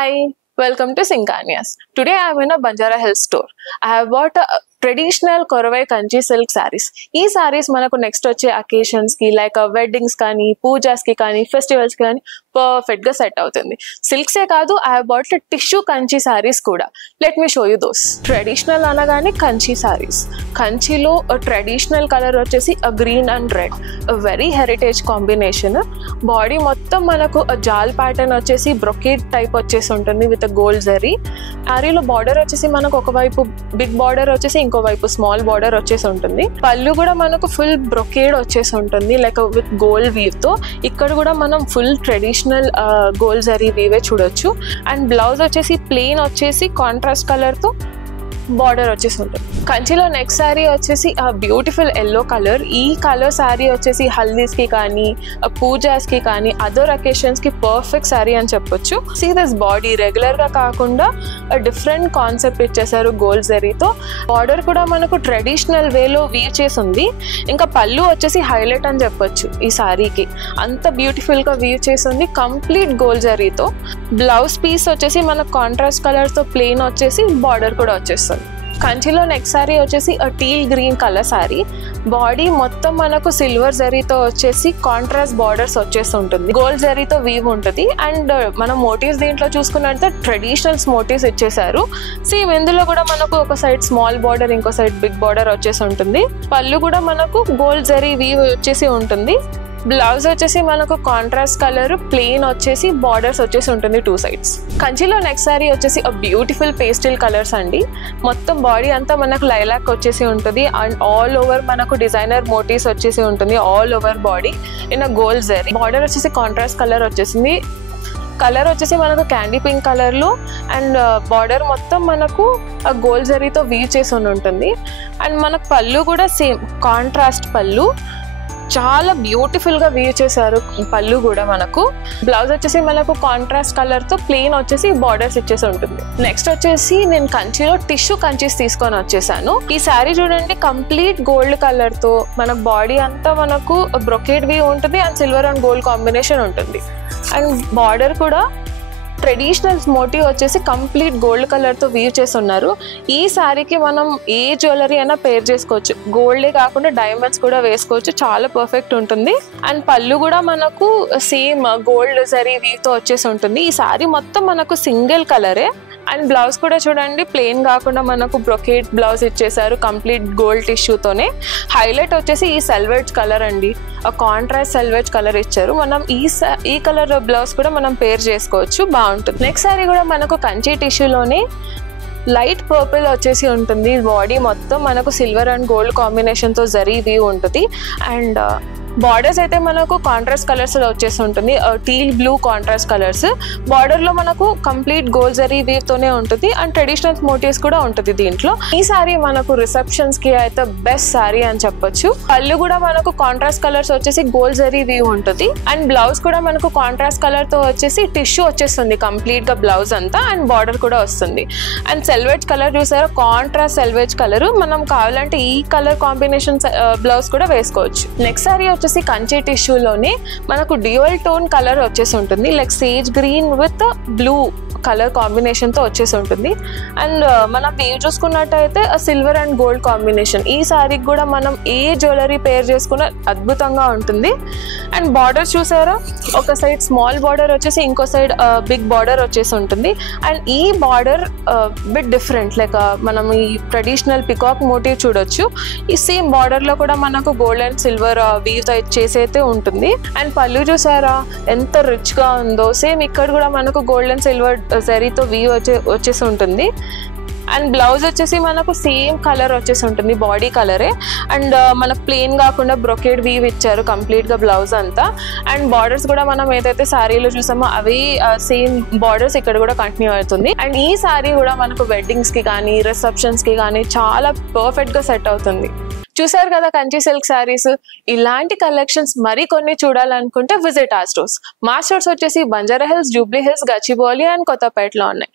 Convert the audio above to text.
Hi, welcome to Syncanias. Today I am in a Banjara Hills store. I have bought a traditional Korvai Kanchi silk saris. ఈ saris మనకు next వచ్చే అకేషన్స్కి like weddings కానీ పూజాస్కి కానీ ఫెస్టివల్స్కి కానీ పర్ఫెక్ట్గా set అవుతుంది. సిల్క్సే కాదు, I have bought tissue Kanchi saris కూడా. Let me show you those. Traditional అనగానే కంచి శారీస్. కంచిలో ట్రెడిషనల్ కలర్ వచ్చేసి green and red, very heritage combination. Body మొత్తం మనకు జాల్ ప్యాటర్న్ వచ్చేసి బ్రొకేడ్ టైప్ వచ్చేసి ఉంటుంది విత్ గోల్డ్ జరీ. శారీలో బార్డర్ వచ్చేసి మనకు ఒకవైపు బిగ్ బార్డర్ వచ్చేసి ఇంకోవైపు స్మాల్ బార్డర్ వచ్చేసి ఉంటుంది. పళ్ళు కూడా మనకు ఫుల్ బ్రొకేడ్ వచ్చేసి ఉంటుంది లైక్ విత్ గోల్డ్ వీవ్ తో. ఇక్కడ కూడా మనం ఫుల్ ట్రెడిషనల్ గోల్డ్ జరీ వీవే చూడొచ్చు. అండ్ బ్లౌజ్ వచ్చేసి ప్లెయిన్ వచ్చేసి కాంట్రాస్ట్ కలర్ తో బార్డర్ వచ్చేసి ఉంటుంది. కంచిలో నెక్స్ట్ శారీ వచ్చేసి బ్యూటిఫుల్ ఎల్లో కలర్. ఈ కలర్ శారీ వచ్చేసి హల్దీస్కి కానీ పూజాస్కి కానీ అదర్ అకేషన్స్కి పర్ఫెక్ట్ శారీ అని చెప్పొచ్చు. సీ దిస్ బాడీ రెగ్యులర్గా కాకుండా డిఫరెంట్ కాన్సెప్ట్ ఇచ్చేసారు గోల్డ్ జరీతో. బార్డర్ కూడా మనకు ట్రెడిషనల్ వేలో వీవ్ చేసి ఉంది. ఇంకా పళ్ళు వచ్చేసి హైలైట్ అని చెప్పొచ్చు ఈ శారీకి, అంత బ్యూటిఫుల్గా వీవ్ చేసి ఉంది కంప్లీట్ గోల్డ్ జరీతో. బ్లౌజ్ పీస్ వచ్చేసి మనకు కాంట్రాస్ట్ కలర్తో ప్లెయిన్ వచ్చేసి బార్డర్ కూడా వచ్చేస్తుంది. కంచిలో నెక్స్ట్ శారీ వచ్చేసి teal green colour sari. Body మొత్తం మనకు సిల్వర్ జరీతో వచ్చేసి కాంట్రాస్ట్ బార్డర్స్ వచ్చేసి ఉంటుంది, గోల్డ్ జరీతో వీవ్ ఉంటుంది. అండ్ మనం మోటివ్స్ దీంట్లో చూసుకున్నట్టు ట్రెడిషనల్స్ మోటివ్స్ ఇచ్చేసారు. సేమ్ ఇందులో కూడా మనకు ఒక సైడ్ స్మాల్ బార్డర్ ఇంకో సైడ్ బిగ్ బార్డర్ వచ్చేసి ఉంటుంది. పళ్ళు కూడా మనకు గోల్డ్ జరీ వీవ్ వచ్చేసి ఉంటుంది. బ్లౌజ్ వచ్చేసి మనకు కాంట్రాస్ట్ కలర్ ప్లెయిన్ వచ్చేసి బార్డర్స్ వచ్చేసి ఉంటుంది టూ సైడ్స్. కంచిలో నెక్స్ట్ శారీ వచ్చేసి బ్యూటిఫుల్ పేస్టల్ కలర్స్ అండి. మొత్తం బాడీ అంతా మనకు లైలాక్ వచ్చేసి ఉంటుంది అండ్ ఆల్ ఓవర్ మనకు డిజైనర్ మోటివ్స్ వచ్చేసి ఉంటుంది all over body in gold zari. Border వచ్చేసి కాంట్రాస్ట్ కలర్ వచ్చేసింది. కలర్ వచ్చేసి మనకు క్యాండీ పింక్ కలర్లో అండ్ బార్డర్ మొత్తం మనకు గోల్డ్ జరీతో వీవ్ చేసి ఉంటుంది. అండ్ మనకు పళ్ళు కూడా సేమ్ కాంట్రాస్ట్ పళ్ళు, చాలా బ్యూటిఫుల్గా వీవ్ చేశారు పళ్ళు కూడా మనకు. బ్లౌజ్ వచ్చేసి మనకు కాంట్రాస్ట్ కలర్తో ప్లెయిన్ వచ్చేసి బార్డర్స్ ఇచ్చేసి ఉంటుంది. నెక్స్ట్ వచ్చేసి నేను కంచిలో టిష్యూ కంచీస్ తీసుకొని వచ్చేసాను. ఈ శారీ చూడండి కంప్లీట్ గోల్డ్ కలర్తో మనకు బాడీ అంతా మనకు బ్రొకేడ్ వీవ్ ఉంటుంది and silver and gold combination ఉంటుంది. అండ్ బార్డర్ కూడా ట్రెడిషనల్ మోటివ్ వచ్చేసి కంప్లీట్ గోల్డ్ కలర్తో వీవ్ చేసి ఉన్నారు. ఈ శారీకి మనం ఏ జ్యువెలరీ అయినా పేర్ చేసుకోవచ్చు, గోల్డే కాకుండా డైమండ్స్ కూడా వేసుకోవచ్చు, చాలా పర్ఫెక్ట్ ఉంటుంది. అండ్ పళ్ళు కూడా మనకు సేమ్ గోల్డ్ జరీ వీవ్తో వచ్చేసి ఉంటుంది. ఈ శారీ మొత్తం మనకు సింగిల్ కలరే. అండ్ బ్లౌజ్ కూడా చూడండి ప్లెయిన్ కాకుండా మనకు బ్రొకేట్ బ్లౌజ్ ఇచ్చేసారు కంప్లీట్ గోల్డ్ టిష్యూతోనే. హైలైట్ వచ్చేసి ఈ సెల్వెట్ కలర్ అండి, కాంట్రాస్ట్ సెల్వెట్ కలర్ ఇచ్చారు. మనం ఈ కలర్ బ్లౌజ్ కూడా మనం పేర్ చేసుకోవచ్చు, బాగుంటుంది. నెక్స్ట్ సారీ కూడా మనకు కంచి టిష్యూలోనే లైట్ పర్పుల్ వచ్చేసి ఉంటుంది. బాడీ మొత్తం మనకు సిల్వర్ అండ్ గోల్డ్ కాంబినేషన్తో జరీ వీవ్ ఉంటుంది. అండ్ బార్డర్స్ అయితే మనకు కాంట్రాస్ట్ కలర్స్ వచ్చేసి ఉంటుంది, టీల్ బ్లూ కాంట్రాస్ట్ కలర్స్. బార్డర్లో మనకు కంప్లీట్ గోల్డ్ జరీ వీవ్ తోనే ఉంటుంది అండ్ ట్రెడిషనల్ మోటివ్స్ కూడా ఉంటుంది దీంట్లో. ఈ సారీ మనకు రిసెప్షన్స్ కి అయితే బెస్ట్ సారీ అని చెప్పొచ్చు. పళ్ళు కూడా మనకు కాంట్రాస్ట్ కలర్స్ వచ్చేసి గోల్డ్ జరీ వీవ్ ఉంటుంది. అండ్ బ్లౌజ్ కూడా మనకు కాంట్రాస్ట్ కలర్ తో వచ్చేసి టిష్యూ వచ్చేస్తుంది కంప్లీట్ గా బ్లౌజ్ అంతా అండ్ బార్డర్ కూడా వస్తుంది. అండ్ సెల్వేజ్ కలర్ చూసారా, కాంట్రాస్ట్ సెల్వేజ్ కలర్. మనం కావాలంటే ఈ కలర్ కాంబినేషన్ బ్లౌజ్ కూడా వేసుకోవచ్చు. నెక్స్ట్ సారీ వచ్చేసి కంచి టిష్యూలోనే మనకు డ్యూయల్ టోన్ కలర్ వచ్చేసి ఉంటుంది like sage green with blue colour కాంబినేషన్తో వచ్చేసి ఉంటుంది. అండ్ మనం వీవ్ చూసుకున్నట్టయితే సిల్వర్ అండ్ గోల్డ్ కాంబినేషన్. ఈ శారీకి కూడా మనం ఏ జ్యువెలరీ పేర్ చేసుకున్న అద్భుతంగా ఉంటుంది. అండ్ బార్డర్స్ చూసారా, ఒక సైడ్ స్మాల్ బార్డర్ వచ్చేసి ఇంకో సైడ్ బిగ్ బార్డర్ వచ్చేసి ఉంటుంది. అండ్ ఈ బార్డర్ బిట్ డిఫరెంట్ లైక్ మనం ఈ ట్రెడిషనల్ పికాక్ మోటివ్ చూడొచ్చు. ఈ సేమ్ బార్డర్లో కూడా మనకు గోల్డ్ అండ్ సిల్వర్ వీవ్తో చేసి అయితే ఉంటుంది. అండ్ పళ్ళు చూసారా ఎంత రిచ్గా ఉందో, సేమ్ ఇక్కడ కూడా మనకు గోల్డ్ అండ్ సిల్వర్ జరీతో వీవ్ వచ్చేసి ఉంటుంది. అండ్ బ్లౌజ్ వచ్చేసి మనకు సేమ్ కలర్ వచ్చేసి ఉంటుంది, బాడీ కలరే. అండ్ మనకు ప్లెయిన్ కాకుండా బ్రొకేడ్ వీవ్ ఇచ్చారు కంప్లీట్గా బ్లౌజ్ అంతా. అండ్ బార్డర్స్ కూడా మనం ఏదైతే శారీలో చూసామో అవి సేమ్ బార్డర్స్ ఇక్కడ కూడా కంటిన్యూ అవుతుంది. అండ్ ఈ శారీ కూడా మనకు వెడ్డింగ్స్కి కానీ రిసెప్షన్స్కి కానీ చాలా పర్ఫెక్ట్గా సెట్ అవుతుంది. చూసారు కదా కంచి సిల్క్ శారీస్. ఇలాంటి కలెక్షన్స్ మరికొన్ని చూడాలనుకుంటే విజిట్ ఆర్ స్టోర్స్. మా స్టోర్స్ వచ్చేసి Banjara Hills, Jubilee Hills, Gachibowli and కొత్తపేటలో ఉన్నాయి.